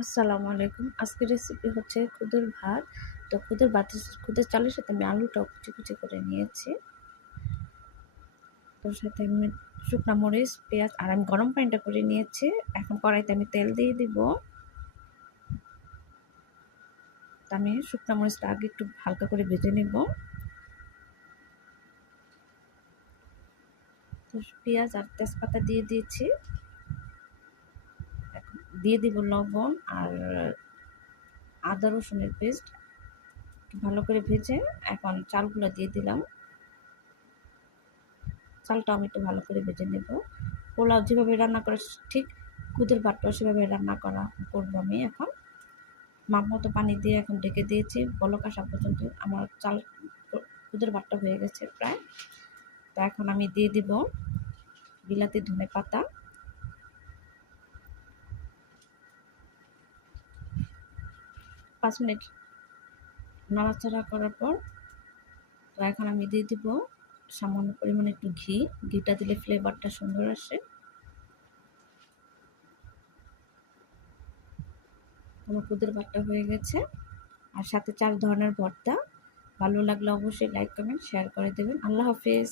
আসসালামু আলাইকুম। আজকের রেসিপি হচ্ছে খুদের ভাত। তো খুদের চালের সাথে আমি আলুটাও কুচি, কুচি করে নিয়েছি। তোর সাথে আমি শুকনা মরিচ, পেঁয়াজ আর আমি গরম পানিটা করে নিয়েছি। এখন কড়াইতে আমি তেল দিয়ে দিব। তো আমি শুকনা মরিচটা আগে একটু হালকা করে ভেজে নিব। তো পেঁয়াজ আর তেজপাতা দিয়ে দিয়েছি। এখন দিয়ে দিব লবণ আর আদা রসুনের পেস্ট। ভালো করে ভেজে এখন চালগুলো দিয়ে দিলাম। চালটা আমি একটু ভালো করে ভেজে নেব। পোলাও যেভাবে রান্না করে ঠিক খুদের ভাতটাও সেভাবে রান্না করবো আমি। এখন মাপ মতো পানি দিয়ে এখন ঢেকে দিয়েছি, বলক আসা পর্যন্ত। আমার খুদের ভাতটা হয়ে গেছে প্রায়। তো এখন আমি দিয়ে দিব বিলাতি ধনেপাতা, 5 মিনিট নাড়াচাড়া করার পর তো এখন আমি দিয়ে দিব সামান্য পরিমাণে একটু ঘিটা দিলে ফ্লেভারটা সুন্দর আসে। আমার খুদের ভাতটা হয়ে গেছে, আর সাথে 4 ধরনের ভর্তা। ভালো লাগলে অবশ্যই লাইক কমেন্ট শেয়ার করে দেবেন। আল্লাহ হাফেজ।